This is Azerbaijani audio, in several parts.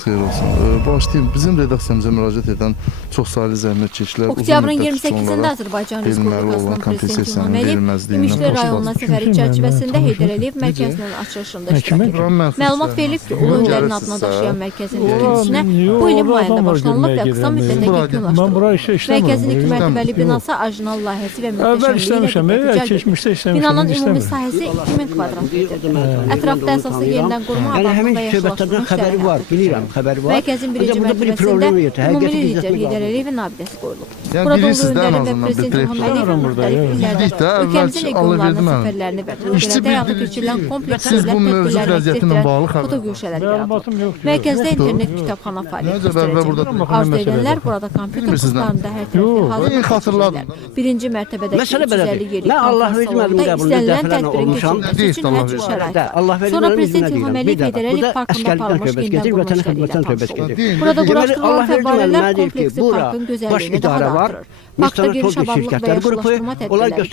Vaxtınız xeyir olsun. Başlayayım. Bizim redaksiyamıza müraciət edən çox sayılı zəhmətkeşlər Oktyabrın 28-də Azərbaycan Respublikasının prezidenti İlham Əliyev Gümüşli rayonuna səfəri çərçivəsində Heydər Əliyev mərkəzinin açılışında iştirak edib. Məlumat verilib ki, Ulu Öndərin adını daşıyan mərkəzin tikintisinə bu ilin mayında başlanılıb və qısa müddətdə yekunlaşdırılıb. Mərkəzin 2 mərtəbəli binası orijinal layihəsi və möhtəşəmliyi ilə diqqətə. Binanın ümumi sahəsi 2000 kvadrat metrdir. Ətrafda əsaslı yenidən qurma abadlıq və yaşılaşdırma işləri həyata keçirilib. Mərkəzin birinci mərtəbəsində ümumili lider Heydər Əliyevin abidəsi qoyulub. Burada Ulu Öndərin və prezident İlham Əliyevin müxtəlif illərdə ölkəmizin regionlarının səfərlərini və bölgələrdə həyata keçirilən kompleks xidmət tədbirlərini aks etdirən fotogüşələr yaradılıb. Mərkəzdə internet kitabxana fəaliyyət göstərəcək. Arzu edənlər burada kompüter kurslarında hər tərəfli hazır edəcəklər. Birinci mərtəbədə 250 yerlik konfrans salonunda istənilən tədbirin keçirilməsi üçün hər cür şərait var. Sonra prezident İlham Əliyev Heydər Əliyev parkında aparılmış yenidən qurma işləriyle tanış oldu. Burada quraşdırılan fəvvarələr kompleksi parkın gözəlliyini daha da artırır. Parkda geniş abadlıq və yaşılaşdırma tədbirləri gedir.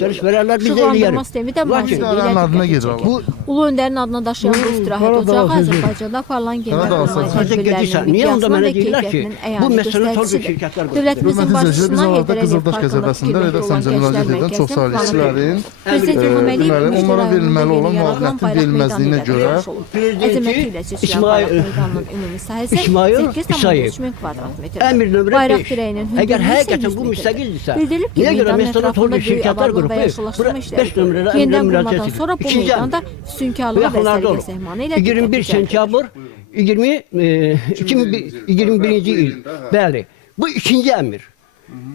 Işıqlandırma sistemi də müasirliyi ilə diqqət çəkir. Ulu Öndərin adını daşıyan bu istirahət ocağı Azərbaycanda aparılan yenidən qurma tədbirlərinin miqyasının və keyfiyyətinin əyani göstəricisidir. Dövlətimizin başçısına Heydər Əliyev parkında fikirləşir olan Gənclər Mərkəzinin prezident İlham Əliyev onlara verilməli olan müavinətin verilməzliyinə görə əzəməti ilə seçilən bayraq meydanının ümumi sahəsi 8,3 kvadrat metrdir. Bayraq dirəyinin hündürlüyü 8 metrdir. Bildirilib ki, meydanın ətrafında böyük abadlıq və yaşılaşdırma işləri yenidən qurmadan sonra bu meydanda füsunkarlığı və səliqə səhmanı ilə 21 sentyabr 2021-ci il. Bəli, bu ikinci əmir.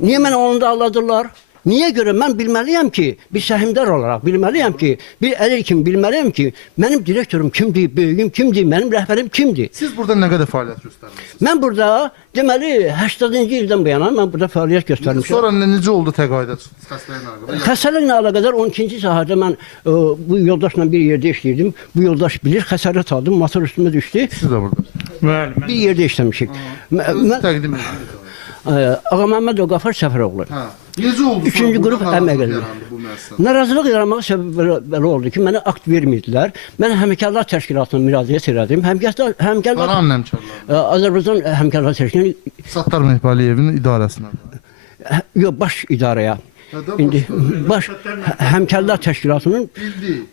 Niyə mənə onu da alladırlar? Niyə görə mən bilməliyəm ki, bir səhmdar olaraq bilməliyəm ki, bir əlir kimi bilməliyəm ki, mənim direktorum kimdir, böyüyüm kimdir, mənim rəhbərim kimdir? Siz burada nə qədər fəaliyyət göstərmişsiniz? Mən burada, deməli, 80-ci ildən bu yana mən burada fəaliyyət göstərmişəm. Sonra necə oldu təqaüdə xəstəliklə əlaqədar? Xəstəliklə əlaqədar 12-ci sahədə mən bu yoldaşla bir yerdə işləyirdim. Bu yoldaş bilir, xəsarət aldım, motor üstümə düşdü. Siz də burada? Bir yerdə işləmişik. Təqdim edin. Ağa Məmmədov Qafar Səfəroğlu. Necə oldu? Üçüncü qrup əmək edir. Narazılıq yaranmağa səbəb belə oldu ki, mənə akt vermirdilər. Mən Həmkarlar Təşkilatına müraciət etdim. Həmkarlar Azərbaycan Həmkarlar Təşkilatı Sattar Mehbaliyevin idarəsinə. Yox, baş idarəyə. İndi baş Həmkarlar Təşkilatının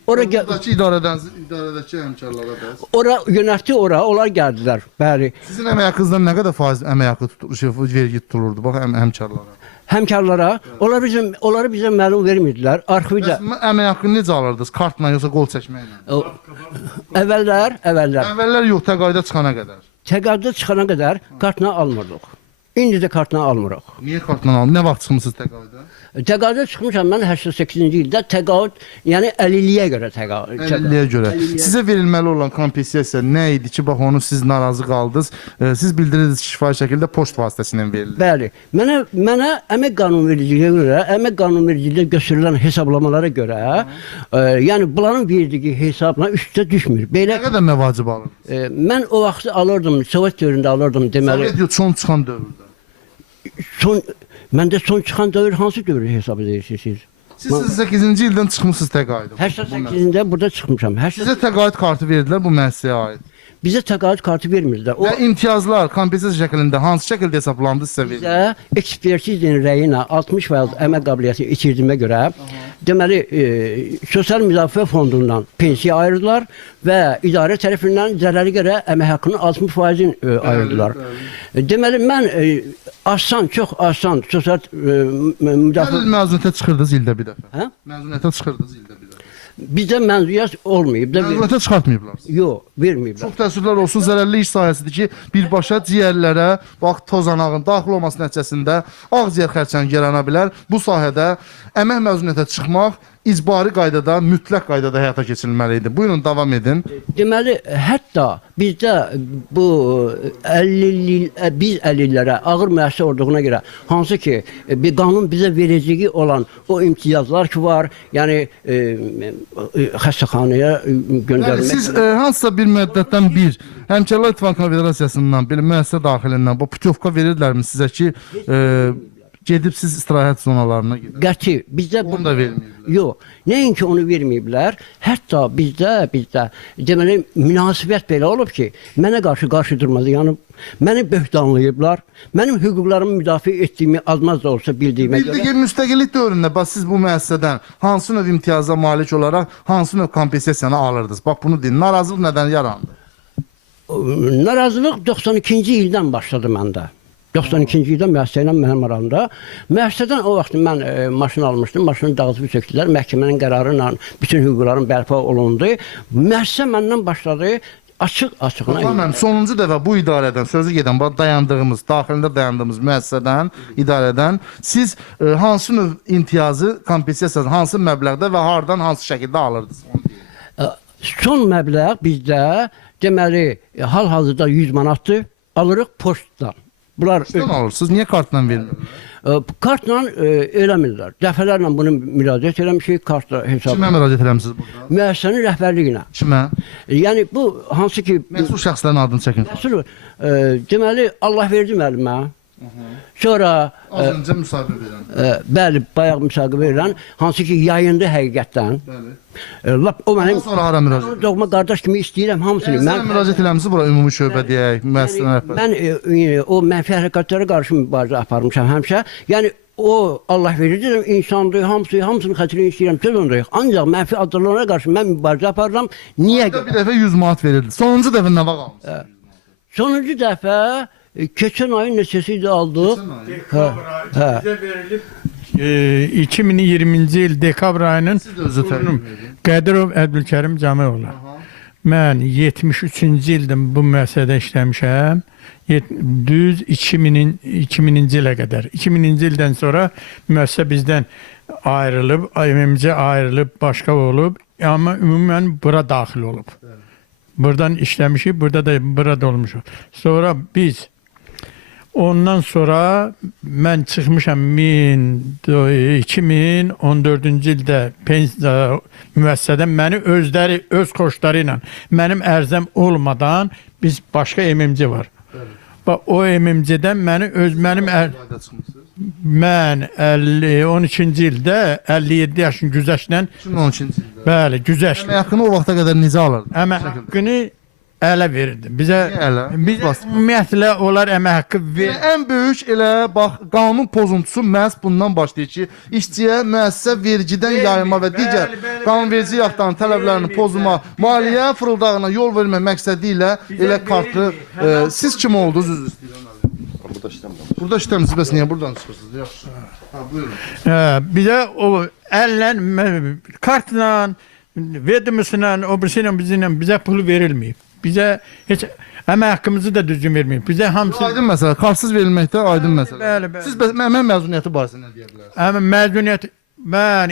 oradakı idarədəki həmkarlara da. Ora yönəltdi ora, onlar gəldilər. Bəli. Sizin əmək haqqınızdan nə qədər faiz əmək haqqı vergi tutulurdu bax həmkarlara? Həmkarlara, onları bizə məlum vermirdilər. Arxivdə əmək haqqını necə alırdınız? Kartla yoxsa qol çəkməklə? Əvvəllər yox, təqaüdə çıxana qədər. Təqaüdə çıxana qədər kartla almırdıq. İndi də kartla almırıq. Niyə kartla almırıq? Nə vaxt çıxmısınız təqaüdə? Təqaüdə çıxmışam mən 88-ci ildə təqaüd, yəni əlilliyə görə təqaüd. Əlilliyə görə. Sizə verilməli olan kompensasiya nə idi ki, bax onu siz narazı qaldınız? Siz bildirirsiniz ki, şifahi şəkildə poçt vasitəsilə verilir. Bəli. Mənə əmək qanunvericiliyinə görə, əmək qanunvericiliyində göstərilən hesablamalara görə, yəni bunların verdiyi hesabla üstə düşmür. Belə nə qədər məvacib alırdınız? Mən o vaxt alırdım, Sovet dövründə alırdım deməli. Sovet son çıxan dövrdə. Məndə son çıxan dövr hansı dövr hesab edirsiniz? Siz 8-ci ildən çıxmısınız təqaüdə. 88-də burada çıxmışam. Sizə təqaüd kartı verdilər bu müəssisəyə aid. Bizə təqaüd kartı vermirdilər. Və imtiyazlar kompensasiya şəklində hansı şəkildə hesablandı sizə verilir? Bizə ekspertizin rəyi ilə 60% əmək qabiliyyəti itirdiyimə görə, deməli, sosial müdafiə fondundan pensiya ayırdılar və idarə tərəfindən zərəri görə əmək haqqının 60%-ni ayırdılar. Deməli, mən çox asan sosial müdafiə... Məzuniyyətə çıxırdınız ildə bir dəfə. Hə? Məzuniyyətə çıxırdınız ildə bir dəfə. Bizdə məzuniyyət olmayıb. Məzuniyyətə çıxartmayıblar. Yox, verməyiblər. Çox təəssüflər olsun, zərərli iş sahəsidir ki, birbaşa ciyərlərə, bax, toz anağın daxil olması nəticəsində ağciyər xərçəngi yarana bilər. Bu sahədə əmək məzuniyyətə çıxmaq icbari qaydada, mütləq qaydada həyata keçirilməli idi. Buyurun, davam edin. Deməli, hətta bizdə bu biz əlillərə ağır müəssisə olduğuna görə, hansı ki, bir qanun bizə verəcəyi olan o imtiyazlar ki var, yəni xəstəxanaya göndərmək. Siz hansısa bir müddətdən Həmkarlar İttifaqı Konfederasiyasından, bir müəssisə daxilindən bu putyovka verirlərmi sizə ki, gedib siz istirahət zonalarına gedin. Qəti bizdə Onu da verməyiblər. Yox, nəinki onu verməyiblər. Hətta bizdə deməli münasibət belə olub ki, mənə qarşı durmadı. Yəni məni böhtanlayıblar. Mənim hüquqlarımı müdafiə etdiyimi az da olsa bildiyimə görə. Bildiyi müstəqillik dövründə bax siz bu müəssisədən hansı növ imtiyaza malik olaraq hansı növ kompensasiyanı alırdınız? Bax bunu deyin. Narazılıq nədən yarandı? Narazılıq 92-ci ildən başladı məndə. 92-ci ildə müəssisə ilə mənim aramda. Müəssisədən o vaxt mən maşın almışdım. Maşını dağıtıb sökdülər. Məhkəmənin qərarı ilə bütün hüquqlarım bərpa olundu. Müəssisə məndən başladı. Açıq-açığına. Tamam, sonuncu dəfə bu idarədən sözü gedən, bax dayandığımız, daxilində dayandığımız müəssisədən, idarədən siz hansı növ imtiyazı, kompensasiyasını hansı məbləğdə və hardan hansı şəkildə alırdınız? Son məbləğ bizdə deməli hal-hazırda 100 manatdır. Alırıq poçtdan. Bunlar Poçtdan alırsınız, niyə kartla vermirlər? Kartla eləmirlər. Dəfələrlə bunu müraciət eləmişik, kartla hesab. Kimə müraciət eləmisiniz burada? Müəssisənin rəhbərliyinə. Kimə? Yəni bu hansı ki Məsul şəxslərin adını çəkin. məsul deməli Allah verdi müəllimə. Sonra Az öncə müsahibə verən. bəli, bayaq müsahibə verilən hansı ki yayındı həqiqətdən. Bəli. Lap o mənim Sonra hara müraciət? doğma qardaş kimi istəyirəm hamısını. Mən müraciət eləmisiniz bura ümumi şöbə deyək, müəssisənin rəhbəri. Mən o mənfi hərəkətlərə qarşı mübarizə aparmışam həmişə. Yəni o Allah verir deyirəm, insandır, hamısını xətrini istəyirəm, söz ondayıq. Ancaq mənfi addımlara qarşı mən mübarizə aparıram. Niyə? Bir dəfə 100 manat verildi. Sonuncu dəfə nə vaxt almışsınız? Sonuncu dəfə keçən ayın neçəsi idi aldıq. Bizə verilib 2020-ci il dekabr ayının Siz də özü təqdim edin. Qədirov Əbdülkərim Cəməoğlu. Mən 73-cü ildən bu müəssisədə işləmişəm. Düz 2000-ci ilə qədər. 2000-ci ildən sonra müəssisə bizdən ayrılıb, MMC ayrılıb, başqa olub. Amma ümumən bura daxil olub. Buradan işləmişik, burada olmuşuq. Sonra biz ondan sonra mən çıxmışam 2014-cü ildə müəssisədən məni özləri öz xoşları ilə mənim ərzəm olmadan biz başqa MMC var. Bax o MMC-dən mənim mən 13-cü ildə 57 yaşın güzəştlə 2013-cü ildə. bəli, güzəştlə Əmək haqqını o vaxta qədər necə alırdınız? əmək haqqını ələ verirdi. Bizə Niyə ələ? bizə ümumiyyətlə onlar əmək haqqı ver. Ən böyük elə bax qanun pozuntusu məhz bundan başlayır ki, işçiyə müəssisə vergidən yayılma və digər qanunverici yaxtanın tələblərini pozma, maliyyə fırıldağına yol vermə məqsədi ilə elə kartı siz kim oldunuz? Üzr istəyirəm. Burada işləmisiniz, bəs niyə buradan çıxırsınız? Yaxşı. Ha, buyurun. Bizə o əllə kartla, verdimislə, o birisilə bizə pul verilməyib. Bizə heç əmək haqqımızı da düzgün verməyib. Bizə hamısı Aydın məsələ, kartsız verilməkdə aydın məsələ. Bəli, bəli. Siz əmək məzuniyyəti barəsində nə deyə bilərsiniz? məzuniyyət mən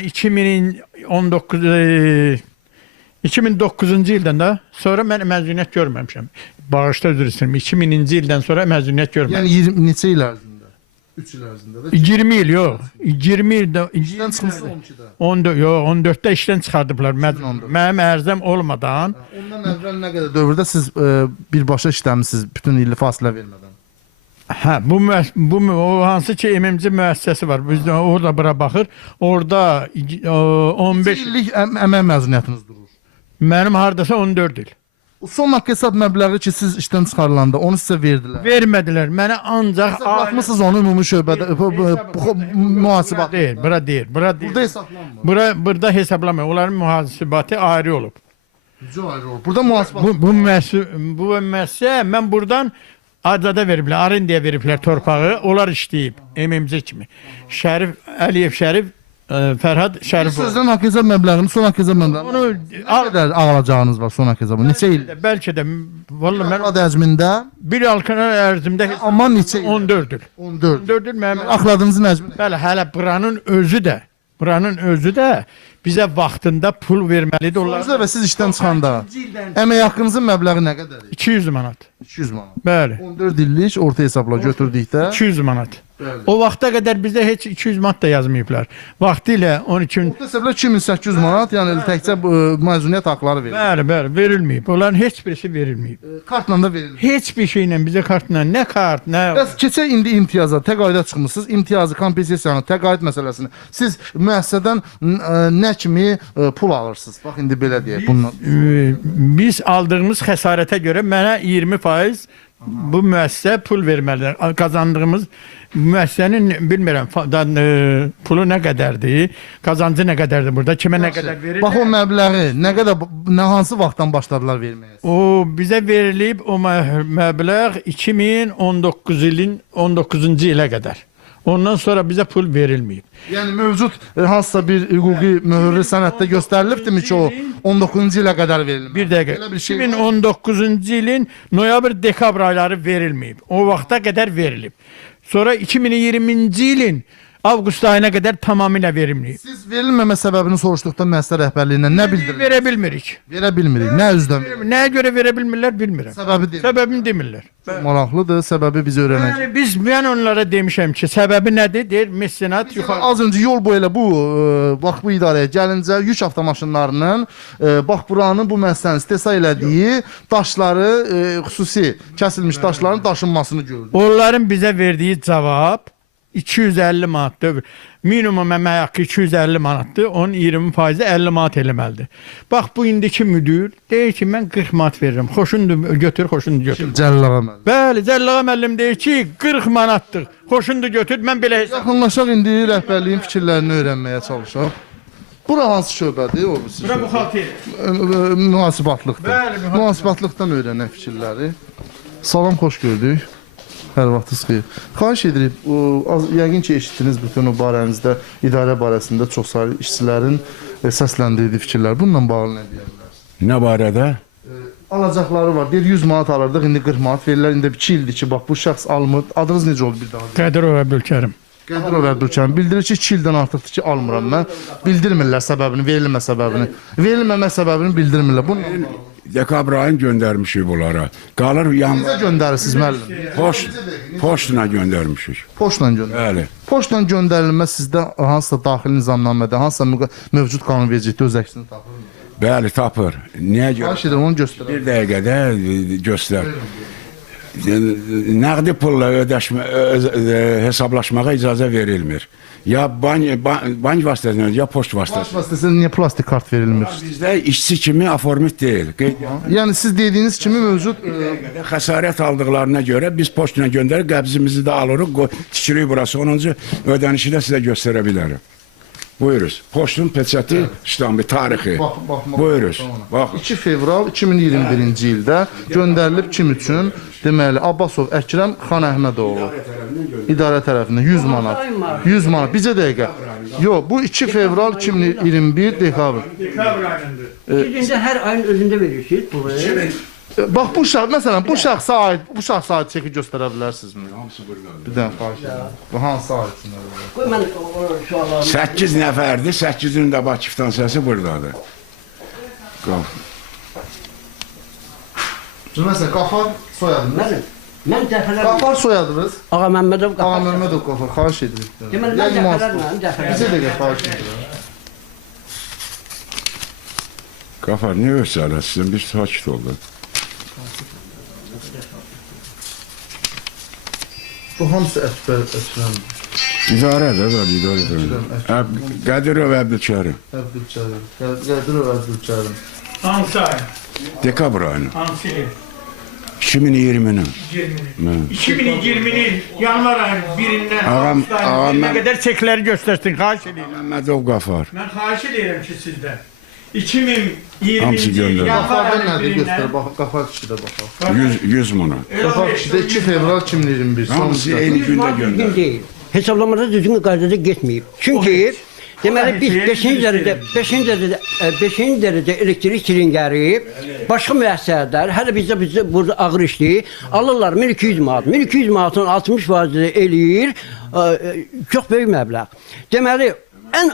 2009-cu ildən də sonra mən məzuniyyət görməmişəm. Bağışla üzr istəyirəm. 2000-ci ildən sonra məzuniyyət görməmişəm. Yəni 20 neçə il ərzində? 3 il ərzində də. 20 il yox. 20 ildə İşdən çıxmışsınız 12-də. 14-də işdən çıxardıblar. Mənim ərzəm olmadan. Ondan əvvəl nə qədər dövrdə siz birbaşa işləmisiniz bütün illi fasilə vermədən? Hə, bu o hansı ki MMC müəssisəsi var. Biz də orada bura baxır. Orada 15 illik əmək məzuniyyətiniz durur. mənim hardasa 14 il. Son haqq hesab məbləği ki siz işdən çıxarılanda onu sizə verdilər. Vermədilər. Mənə ancaq Hesablatmısınız onu ümumi şöbədə mühasibat. Bura deyil. Burada hesablanmır. Burada hesablamıyor. Onların mühasibatı ayrı olub. Necə ayrı olur? Burada mühasibat. Bu müəssisə mən buradan Acada veriblər, Arendiyaya veriblər torpağı. Onlar işləyib MMC kimi. Şərif Əliyev Şərif Fərhad Şərifov. Sözdən haqq hesab məbləğini, son haqq hesab məbləğini. Onu Nə qədər alacağınız var son haqq hesabı? Neçə il? bəlkə də vallahi mən Mən həcmində bir alkana ərzimdə amma neçə il? 14 il. 14. 14 il mənim. Axladığınızın həcmi. Bəli, hələ buranın özü də bizə vaxtında pul verməlidir onlar. Sonuncu dəfə siz işdən çıxanda əmək haqqınızın məbləği nə qədər? 200 manat. 200 manat. Bəli. 14 illik orta hesabla götürdükdə 200 manat. O vaxta qədər bizə heç 200 manat da yazmayıblar. Vaxtilə 12 gün Hesabla 2800 manat, yəni təkcə məzuniyyət haqları verilir. bəli, verilməyib. Onların heç birisi verilməyib. Kartla da verilir. Heç bir şeylə bizə kartla nə kart, nə Bəs keçək indi imtiyaza, təqaüdə çıxmısınız. İmtiyazı, kompensasiyanı, təqaüd məsələsini siz müəssisədən nə kimi pul alırsınız? Bax indi belə deyək. Bundan biz aldığımız xəsarətə görə mənə 20% bu müəssisə pul verməlidir. Qazandığımız müəssisənin bilmirəm pulu nə qədərdir, qazancı nə qədərdir burada, kimə nə qədər verir? bax o məbləği nə qədər hansı vaxtdan başladılar verməyə? O bizə verilib o məbləğ 2019 ilin 19-cu ilə qədər. Ondan sonra bizə pul verilməyib. Yəni mövcud hansısa bir hüquqi möhürlü sənəddə göstərilibdimi ki, o 19-cu ilə qədər verilmir? Bir dəqiqə. Belə bir şey var. 2019-cu ilin noyabr-dekabr ayları verilməyib. O vaxta qədər verilib. Sonra 2020-ci ilin avqust ayına qədər tamamilə verilməyib. Siz verilməmə səbəbini soruşduqda müəssisə rəhbərliyinə nə bildirdiniz? Verə bilmirik. Verə bilmirik. Nə üzdən? Nəyə görə verə bilmirlər bilmirəm. Səbəbi deyil. Səbəbini demirlər. Maraqlıdır, səbəbi biz öyrənəcəyik. Yəni mən onlara demişəm ki, səbəbi nədir? Deyir, mesenat yuxarı. Az öncə yol boyu elə bu bax bu idarəyə gəlincə yük avtomaşınlarının bax buranın bu müəssisənin istehsal elədiyi daşları xüsusi kəsilmiş daşların daşınmasını gördük. Onların bizə verdiyi cavab 250 manatdır. Minimum əmək haqqı 250 manatdır. Onun 20%-i 50 manat eləməlidir. Bax bu indiki müdür deyir ki, mən 40 manat verirəm. Xoşundur götür, xoşundur götür. Cəllağa müəllim. Bəli, Cəllağa müəllim deyir ki, 40 manatdır. Xoşundur götür. Mən belə hesab. Yaxınlaşaq indi rəhbərliyin fikirlərini öyrənməyə çalışaq. Bura hansı şöbədir? O bu Bura buxalteriya. mühasibatlıqdır. Bəli, Mühasibatlıqdan öyrənək fikirləri. Salam, xoş gördük. Hər vaxtınız xeyir. Xahiş edirik, yəqin ki, eşitdiniz bütün o barənizdə, idarə barəsində çox saylı işçilərin səsləndirdiyi fikirlər. Bununla bağlı nə deyə bilərsiniz? Nə barədə? Alacaqları var. Deyir 100 manat alırdıq, indi 40 manat verirlər. İndi 2 ildir ki, bax bu şəxs almır. Adınız necə oldu bir daha? Qədirov Əbdülkərim. Qədirov Əbdülkərim bildirir ki, 2 ildən artıqdır ki, almıram mən. Bildirmirlər səbəbini, verilmə səbəbini. Verilməmə səbəbini bildirmirlər. Bununla Dekabr ayını göndərmişik bunlara. Qalır Necə yanına göndərirsiniz müəllim? poçtla göndərmişik. Poçtla göndərir. Bəli. Poçtla göndərilmə sizdə hansısa daxili nizamnamədə, hansısa mövcud qanunvericilikdə öz əksini tapırmı? Bəli, tapır. Niyə Xahiş edirəm, onu göstərək. bir dəqiqədə göstər. Nəqdi pulla hesablaşmağa icazə verilmir. Ya bank vasitəsilə, ya poçt Baş vasitəsilə. vasitəsində niyə plastik kart verilmir? Bizdə işçi kimi aformit deyil. Yəni siz dediyiniz kimi mövcud Xəsarət aldıqlarına görə biz poçtla göndərir, qəbzimizi də alırıq, tikirik burası. 10-cu ödənişi də sizə göstərə bilərəm. Buyuruz. Poçtun peçəti, ştampı, tarixi. Buyuruz. Bax. 2 fevral 2021-ci ildə göndərilib kim üçün? Deməli, Abbasov Əkrəm Xan Əhmədoğlu. İdarə tərəfindən 100 manat. 100 manat. Bizə dəqiqə. Yox, bu 2 fevral 2021 dekabr. Dekabr ayındır. Siz indi hər ayın özündə verirsiniz pulu. Bax bu şəxs, məsələn, bu şəxsə aid çeki göstərə bilərsinizmi? Hamısı burdadır. Bir dənə xahiş edirəm. Bu hansı aidsinə? Qoy mən o suallarımı 8 nəfərdir, 8-inin də Bakı stansiyası burdadır. Qal. Məsələn, Qafar soyadınız? Mən dəfələrlə Qafar soyadınız? Ağa Məmmədov Ağa Məmmədov Qafar, xahiş edirik. Deməli mən dəfələrlə Bizə dəqiqə xahiş edirəm. Qafar, niyə öksələsizsin? Bir sakit oldu. Bu hamısı Əkrəm. İdarədir, idarədir. Qədirov Əbdülkərim. Əbdülkərim. Qədirov Əbdülkərim. Hansı ay? Dekabr ayının. Hansı il? 2020-nin. 2020'nin yanvar ayının birindən Ağam, ne mən kadar çekleri göstersin, xahiş edirəm. Məmmədov Qafar. Ben xahiş edirəm ki sizdən. Hamısı 2020 göndərir. yanvar Qafardan ayının nədir göstər, birindən. bax, Qafar kişidə baxaq. 100 manat. Qafar kişidə 2 fevral 2021. Son Hamısı müddət. eyni gündə düzgün göndərir. deyil. Hesablamada düzgün qaydada getməyib. Çünki deməli biz 5-ci dərəcə elektrik silingəri başqa müəssisələr, hələ bizdə burada ağır işdir, alırlar 1200 manat. 1200 manatın 60% eləyir, çox böyük məbləğ. Deməli ən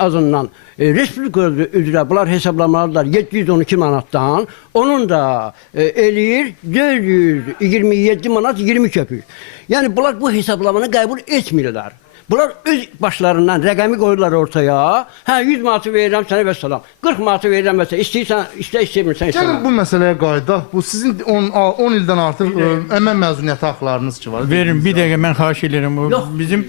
azından Respublika üzrə bunlar hesablamalıdırlar 712 manatdan. Onun da eləyir 427 manat 20 köpük. Yəni bunlar bu hesablamanı qəbul etmirlər. Bunlar öz başlarından rəqəmi qoyurlar ortaya. Hə 100 manatı verirəm sənə və salam. 40 manatı verirəm məsələn. İstəyirsən, istəmirsən. Gəlin bu məsələyə qayıdaq. Bu sizin 10 ildən artıq əmək məzuniyyəti haqlarınız ki var. Verin bir dəqiqə mən xahiş edirəm. O bizim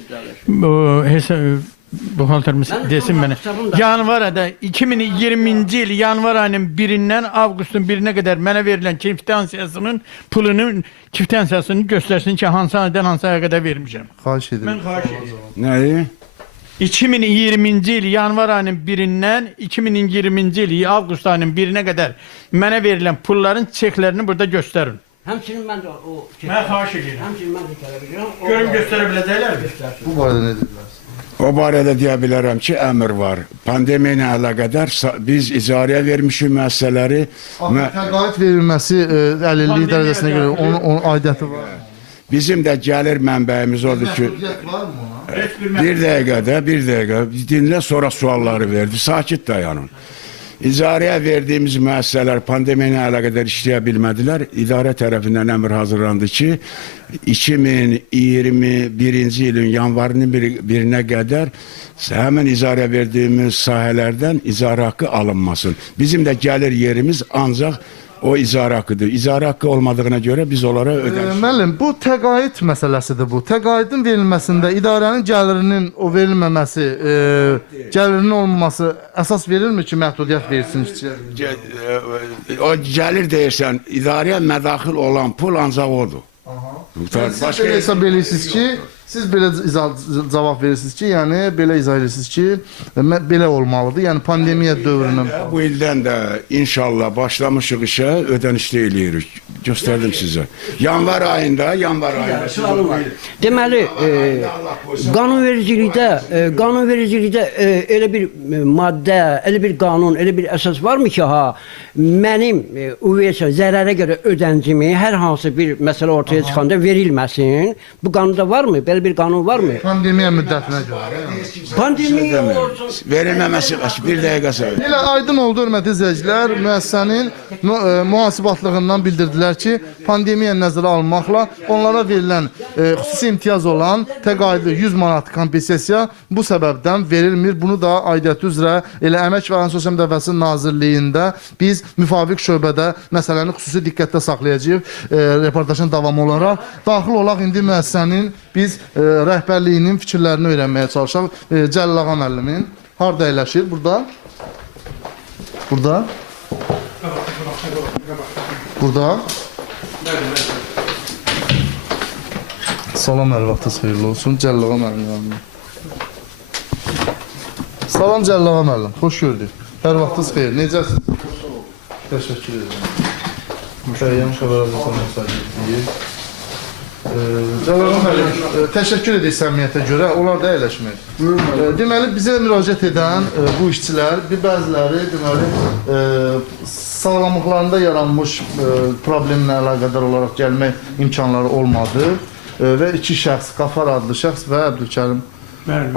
buhalterimiz desin mənə. Yanvar ayında 2020-ci il yanvar ayının 1-dən avqustun 1-nə qədər mənə verilən kvittansiyasının pulunun kvittansiyasını göstərsin ki, hansı aydan hansı aya qədər vermişəm. Xahiş edirəm. Mən xahiş edirəm. Nəyi? 2020-ci il yanvar ayının 1-dən 2020-ci il avqust ayının 1-nə qədər mənə verilən pulların çeklərini burada göstərin. Həmçinin mən də o Mən xahiş edirəm. Həmçinin mən də tələb edirəm. Görüm göstərə biləcəklər. Bu barədə nə deyirsiniz? O barədə deyə bilərəm ki, əmr var. Pandemiya ilə əlaqədar biz icarəyə vermişik müəssisələri. Təqaüd verilməsi əlillik dərəcəsinə görə onun aidiyyəti var. Bizim də gəlir mənbəyimiz odur ki, Varmı ona? bir dəqiqə, dinlə sonra sualları verdi. Sakit dayanın. İcarəyə verdiyimiz müəssisələr pandemiya ilə əlaqədar işləyə bilmədilər. İdarə tərəfindən əmr hazırlandı ki, 2021-ci ilin yanvarının 1-nə qədər həmin icarə verdiyimiz sahələrdən icarə haqqı alınmasın. Bizim də gəlir yerimiz ancaq o icarə haqqıdır. İcarə haqqı olmadığına görə biz onlara ödəniş. Müəllim, bu təqaüd məsələsidir bu. Təqaüdün verilməsində idarənin gəlirinin o verilməməsi, gəlirinin olmaması əsas verilmir ki, məhdudiyyət verilsin işçiyə. O gəlir deyirsən, idarəyə mədaxil olan pul ancaq odur. Siz belə hesab edirsiniz ki, siz belə cavab verirsiniz ki, yəni belə izah edirsiniz ki, belə olmalıdır. Yəni pandemiya dövrünün. Bu ildən də inşallah başlamışıq işə, ödənişli eləyirik. Göstərdim sizə. Yanvar ayında. Deməli, qanunvericilikdə elə bir maddə, elə bir qanun, elə bir əsas varmı ki, mənim zərərə görə ödəncimi hər hansı bir məsələ ortaya çıxanda verilməsin. Bu qanunda varmı? Belə bir qanun varmı? Pandemiya müddətinə görə. Pandemiya Verilməməsi, bir dəqiqə sonra. Elə aydın oldu, hörmətli izləyicilər, müəssisənin mühasibatlığından bildirdilər ki, pandemiya nəzərə almaqla onlara verilən xüsusi imtiyaz olan təqaüdlü 100 manat kompensasiya bu səbəbdən verilmir. Bunu da aidiyyəti üzrə elə Əmək və Əhalinin Sosial Müdafiəsi Nazirliyində biz müvafiq şöbədə məsələni xüsusi diqqətdə saxlayacağıq reportajın davamı olaraq. Daxil olaq indi müəssisənin biz rəhbərliyinin fikirlərini öyrənməyə çalışaq. Cəlil ağa müəllimin harda əyləşir? Burada. Burada. Burada. Salam, hər vaxtınız xeyirli olsun. Cəlil ağa müəllim. Salam Cəlil ağa müəllim. Xoş gördük. Hər vaxtınız xeyir. Necəsiniz? Təşəkkür edirəm. Müxəyyəm xəbər alırsan müsaadəyi. Cəlil ağa müəllim, təşəkkür edirik səmimiyyətə görə. Onlar da əyləşmir. Deməli, bizə müraciət edən bu işçilər, bir bəziləri deməli sağlamlıqlarında yaranmış problemlə əlaqədar olaraq gəlmək imkanları olmadı və iki şəxs, Qafar adlı şəxs və Əbdülkərim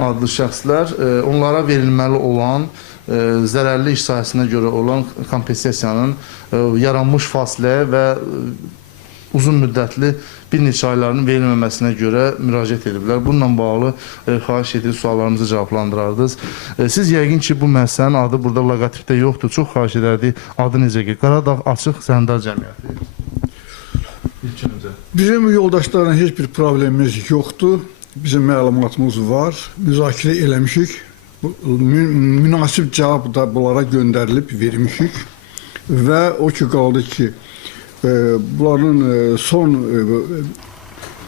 adlı şəxslər onlara verilməli olan zərərli iş sahəsinə görə olan kompensasiyanın yaranmış fasilə və uzun müddətli bir neçə ayların verilməməsinə görə müraciət ediblər. Bununla bağlı xahiş edirik, suallarımızı cavablandırardınız. Siz yəqin ki, bu müəssisənin adı burada loqotipdə yoxdur. Çox xahiş edərdik, adı necə ki, Qaradağ Açıq Səhmdar Cəmiyyəti. Bizim yoldaşlarla heç bir problemimiz yoxdur. Bizim məlumatımız var. Müzakirə eləmişik. Münasib cavab da bunlara göndərilib vermişik. Və o ki, qaldı ki, bunların son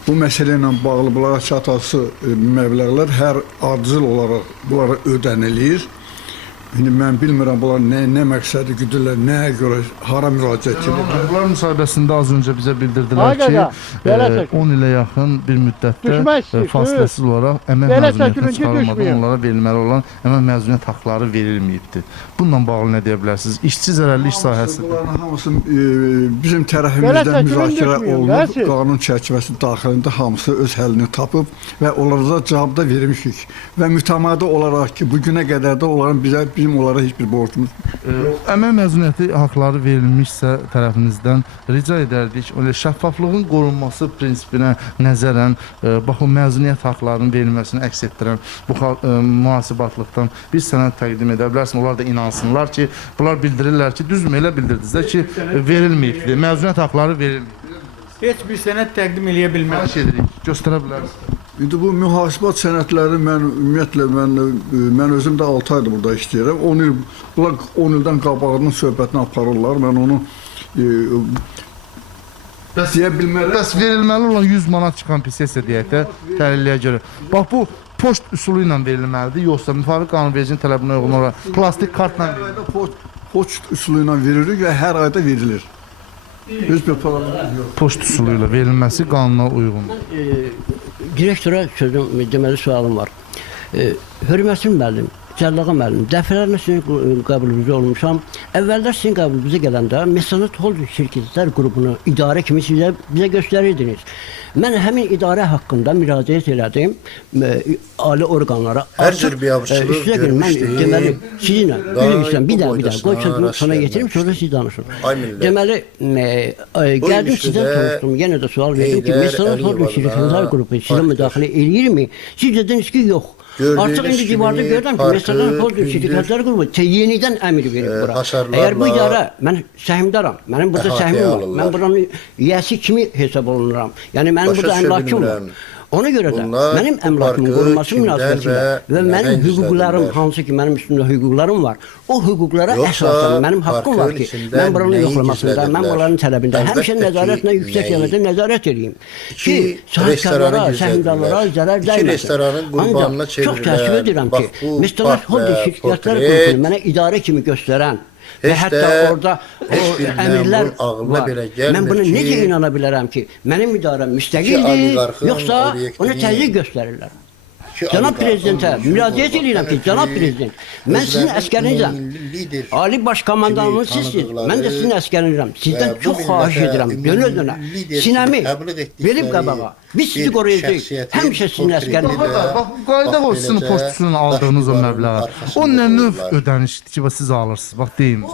bu məsələ ilə bağlı bunlara çatası məbləğlər hər ardıcıl olaraq bunlara ödənilir. İndi mən bilmirəm bunlar nə məqsədi güdürlər, nəyə görə, hara müraciət edirlər. Bunlar müsahibəsində az öncə bizə bildirdilər ki, 10 ilə yaxın bir müddətdə fasiləsiz olaraq əmək məzuniyyətinə çıxarılmadan onlara verilməli olan əmək məzuniyyət haqları verilməyibdir. Bununla bağlı nə deyə bilərsiniz? İşçi zərərli iş sahəsi. Bunların hamısı bizim tərəfimizdən müzakirə olunub, qanun çərçivəsi daxilində hamısı öz həllini tapıb və onlara cavab da vermişik. Və mütəmadi olaraq ki, bugünə qədər də onların bizim bizim onlara heç bir borcumuz Əmək məzuniyyəti haqları verilmişsə tərəfinizdən rica edərdik, elə şəffaflığın qorunması prinsipinə nəzərən bax o məzuniyyət haqlarının verilməsini əks etdirən bu mühasibatlıqdan bir sənəd təqdim edə bilərsən. Onlar da inansınlar ki, bunlar bildirirlər ki, düzdür elə bildirdiniz də ki, verilməyibdir. Məzuniyyət haqları verilməyibdir. Heç bir sənəd təqdim eləyə bilməz. Xahiş edirik, göstərə bilərsiniz. İndi bu mühasibat sənədləri mən ümumiyyətlə mən özüm də 6 aydır burada işləyirəm. 10 il bunlar 10 ildən qabağının söhbətini aparırlar. Mən onu deyə bilmərəm. Bəs verilməli olan 100 manat çıxan sessiya deyək də təhliliyə görə. Bax bu poçt üsulu ilə verilməlidir, yoxsa müvafiq qanunvericinin tələbinə uyğun olaraq plastik kartla verilir? Poçt üsulu ilə verilir və hər ayda verilir. Heç bir problem yox. Poçt üsulu ilə verilməsi qanuna uyğundur. Direktora sözüm, deməli sualım var. Hörmətli müəllim, Cəllağa müəllim, dəfələrlə sizin qəbulunuzda olmuşam. Əvvəllər sizin qəbulunuza gələndə Mesanat Holding şirkətlər qrupunu idarə kimi bizə göstərirdiniz. Mən həmin idarə haqqında müraciət elədim ali orqanlara. Hər cür biabırçılıq görmüşdük. Deməli, sizinlə, bir də, qoy sözümü sona getirim, sonra siz danışın. Deməli, gəldim sizdən soruşdum, yenə də sual verdim ki, Mesanat Holding şirkətlər qrupu sizə müdaxilə eləyirmi? Siz dediniz ki, yox. Artıq indi civarda görürəm ki, Mesanat Holding şirkətlər qrupu yenidən əmr verir bura. Əgər bu idarə, mən səhmdaram, mənim burada səhmim var, mən buranın üyəsi kimi hesab olunuram. Yəni mənim burada əmlakım var. Ona görə də mənim əmlakımın qorunması münasibətində və mənim hüquqlarım, hansı ki mənim üstümdə hüquqlarım var, o hüquqlara əsasən mənim haqqım var ki, mən buranın yoxlamasında, mən buranın tələbində həmişə nəzarətlə yüksək səviyyədə nəzarət edeyim ki, sahibkarlara, səhmdarlara zərər dəyməsin. Ancaq çox təəssüf edirəm ki, Mesanat Holding şirkətlər qrupunu mənə idarə kimi göstərən və hətta orada o əmirlər var. Mən buna necə inana bilərəm ki, mənim idarəm müstəqildir, yoxsa ona təzyiq göstərirlər. Cənab Prezidentə müraciət edirəm ki, Cənab Prezident, mən sizin əskərinizəm. Ali Baş Komandanımız sizsiniz, mən də sizin əskərinizəm. Sizdən çox xahiş edirəm, dönə-dönə, sinəmi verib qabağa. Biz sizi qoruyacağıq, həmişə sizin əskərinizdir. Bax, qayda o sizin poçtusunun aldığınız o məbləğə. O nə növ ödənişdir ki, siz alırsınız, bax deyim.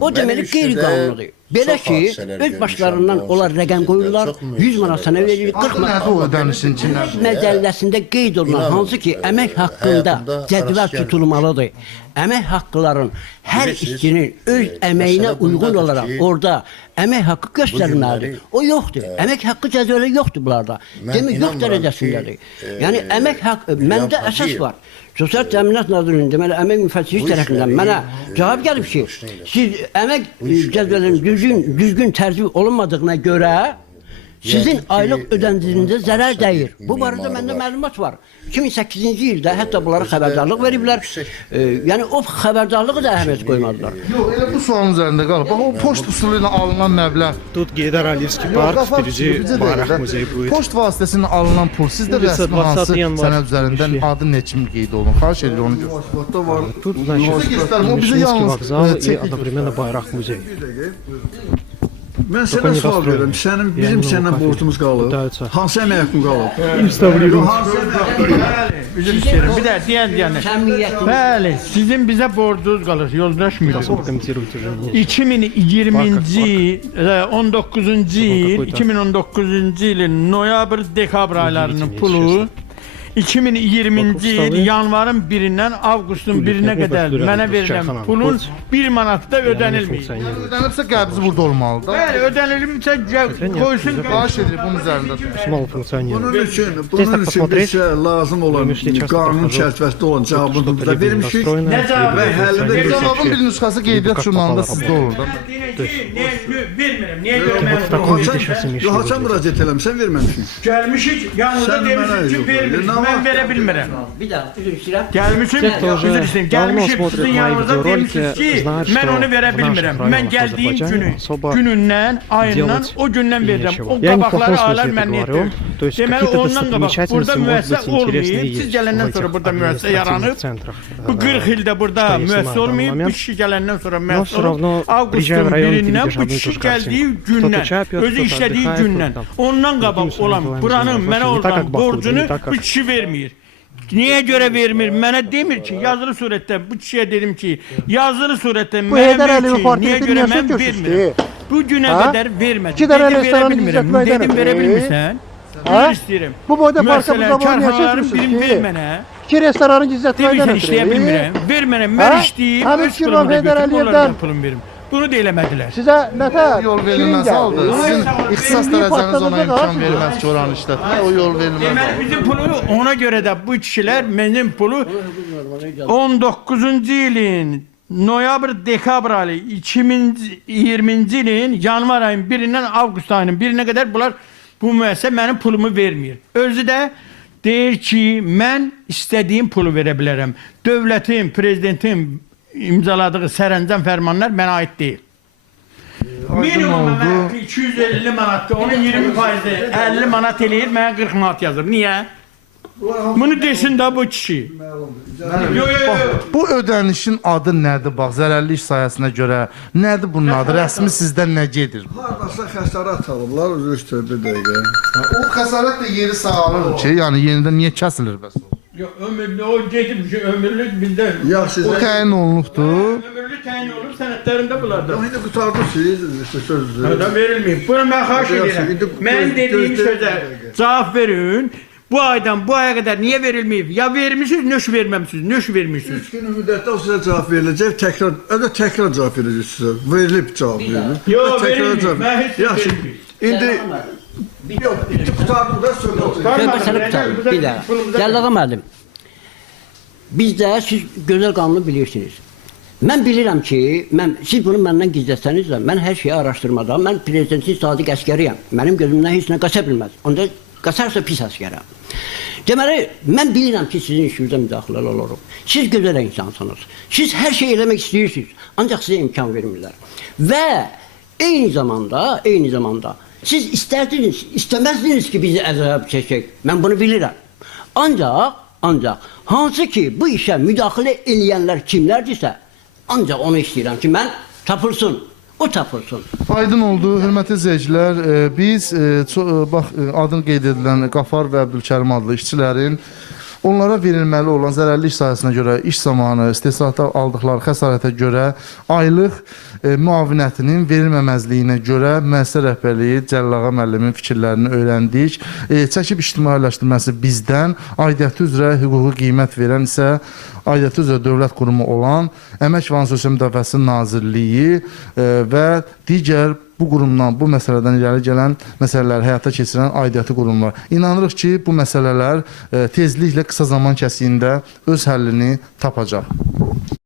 O deməli qeyri-qanunidir. Belə ki, öz başlarından onlar rəqəm qoyurlar, 100 manat sənə verilir, 40 manat. Nədir o ödənişin içində? Məcəlləsində qeyd olunan hansı ki, əmək haqqında cədvəl tutulmalıdır. Əmək haqqların hər işçinin öz əməyinə uyğun olaraq orada əmək haqqı göstərilməlidir. O yoxdur. Əmək haqqı cədvəli yoxdur bunlarda. Demək, yox dərəcəsindədir. Yəni, əmək haqqı, məndə əsas var. Sosial Təminat Nazirliyinin, deməli, əmək müfəttişi tərəfindən mənə cavab gəlib ki, siz əmək cədvəlinin düzgün tərtib olunmadığına görə sizin aylıq ödənciliyinizə zərər dəyir. Bu barədə məndə məlumat var. 2008-ci ildə hətta bunlara xəbərdarlıq veriblər. Yəni o xəbərdarlığı da əhəmiyyət qoymadılar. Yox, elə bu sualın üzərində qalıb. Bax, o poçt üsulu ilə alınan məbləğ. Тут Гейдар Алиевский парк, впереди Барах музей будет. Poçt vasitəsilə alınan pul sizdə rəsmi hansı sənəd üzərindən adı nə kimi qeyd olunur? Xahiş edirəm onu göstərin. Тут, значит, Мишленский вокзал и одновременно Байрах музей. Mən sənə sual verirəm. Bizim sənə borcumuz qalıb. Hansı əmək haqqın qalıb? Üzr istəyirəm. Bir də deyən. Bəli, sizin bizə borcunuz qalır, yoldaş müdür. 2020-ci 19-cu il, 2019-cu ilin noyabr-dekabr aylarının pulu 2020-ci il yanvarın 1-dən avqustun 1-nə qədər mənə verilən pulun 1 manat da ödənilməyib. Ödənilirsə qəbzi burada olmalıdır. Bəli, ödənilirsə qoysun. Xahiş edirəm bunun üzərində. Мало функционирует. Bunun üçün bizə lazım olan qanun çərçivəsində olan cavabını da vermişik. Nə cavab Və həllində Cavabın bir nüsxəsi qeydiyyat jurnalında sizdə olur da. Vermirəm. Niyə vermirəm? Haçan müraciət eləmişsən, verməmişsin. Gəlmişik, yanında demişik ki, vermirəm. Mən verə bilmirəm. Bir daha, üzr istəyirəm. Gəlmişim, üzr istəyirəm. Gəlmişim sizin yanınıza demişsiniz ki, mən onu verə bilmirəm. Mən gəldiyim günündən, ayından, o gündən verirəm. O qabaqları alar məmnuniyyətdir. Deməli, ondan qabaq burada müəssisə olmayıb, siz gələndən sonra burada müəssisə yaranıb. Bu 40 ildə burada müəssisə olmayıb, bu kişi gələndən sonra müəssisə olub. Avqustun 1-dən bu kişi gəldiyi gündən, özü işlədiyi gündən, ondan qabaq olan buranın mənə olan borcunu bu kişi vermir. Niyə görə vermir? Mənə demir ki, yazılı surətdə bu kişiyə dedim ki, yazılı surətdə Bu mənə Heydər ver Əliyev ki, portreti niyə görə niyə mən sökürsünüz vermirəm? ki? Bu günə Ha? qədər vermədi. İki dənə Dedim, verə restoranı bilmirəm. gizlətmək Dedim, verə deməkdir. bilmirsən? Ha? Ver istəyirəm. Bu boyda parka bu Məsələn, zaman niyə karxanaların sökürsünüz birini ver ki? mənə. İki restoranı gizlətməkdən Demirsən işləyə bilmirəm. Ver mənə, mən Ha? işləyim, Həmin öz ki, pulumu da Heydər götürüm, Əliyevdən- onlardan pulumu verim. Bunu da eləmədilər. Sizə nətə Yol şirin verilməz halda gəldi? sizin ixtisas Birinci dərəcəniz ona partladacaq imkan ha? verməz ki, oranı işlətmək. O yol verilməz. Deməli bizim pulu ona görə də bu kişilər mənim pulu 19-cu ilin noyabr-dekabr ayı 2020-ci ilin yanvar ayının 1-dən avqust ayının 1-nə qədər bunlar bu müəssisə mənim pulumu vermir. Özü də deyir ki, mən istədiyim pulu verə bilərəm. Dövlətin, prezidentin imzaladığı sərəncam fərmanlar mənə aid deyil. Minimum mənə 250 manatdır, onun 20%, 50 manat eləyir, mənə 40 manat yazır. Niyə? Bunu desin də bu kişi. Yo. Bu ödənişin adı nədir? Bax, zərərli iş sahəsinə görə nədir bunun adı? Rəsmi sizdən nə gedir? Hardasa xəsarət alırlar, özü üstə bir dəqiqə. O xəsarət də yeri sağalır ki, yəni yenidən niyə kəsilir bəs o? Yox, ömürlü o gedib ki, ömürlük bizdə. Ya O sizə təyin olunubdur. Ömürlük təyin olub sənədlərində bunlarda. indi qutardınız işte sözü. Hada verilməyib. Bunu mən xahiş edirəm. Mən dediyim sözə cavab verin. Bu aydan bu aya qədər niyə verilməyib? Ya vermisiniz, nöş verməmisiniz, nöş vermişsiniz. 3 gün müddətdə o sizə cavab veriləcək, təkrar cavab verəcək sizə. Verilib cavab verilir. Yox, Təkrar verilməyib. cavab- Mən heç Yaxşı, verməyib. indi yox, indi qurtardı da söz olsun. Məsələ qutardı. Bir də. Cəllağa müəllim. Bizdə siz gözəl qanunu bilirsiniz. Mən bilirəm ki, siz bunu məndən gizlətsəniz də, mən hər şeyi araşdırmada, mən prezidentin sadiq əskəriyəm. Mənim gözümdən heç nə qaça bilməz. Onda qaçarsa pis əskərəm. Deməli, mən bilirəm ki, sizin işinizə müdaxilələr olur. Siz gözəl insansınız. Siz hər şey eləmək istəyirsiniz, ancaq sizə imkan vermirlər. Və eyni zamanda siz istəməzdiniz ki, bizi əzab çəkək. Mən bunu bilirəm. Ancaq hansı ki, bu işə müdaxilə eləyənlər kimlərdirsə, ancaq onu istəyirəm ki, mən tapılsın. O tapılsın. Aydın oldu, hörmətli izləyicilər. Biz bax adını qeyd edilən Qafar və Əbdülkərim adlı işçilərin onlara verilməli olan zərərli iş sahəsinə görə iş zamanı istehsalatda aldıqları xəsarətə görə aylıq müavinətinin verilməməzliyinə görə müəssisə rəhbərliyi Cəllağa müəllimin fikirlərini öyrəndik. Çəkib ictimailəşdirməsi bizdən, aidiyyəti üzrə hüquqi qiymət verən isə aidiyyəti üzrə dövlət qurumu olan Əmək və Sosial Müdafiəsi Nazirliyi və digər bu qurumdan, bu məsələdən irəli gələn məsələləri həyata keçirən aidiyyəti qurumlar. İnanırıq ki, bu məsələlər tezliklə qısa zaman kəsiyində öz həllini tapacaq.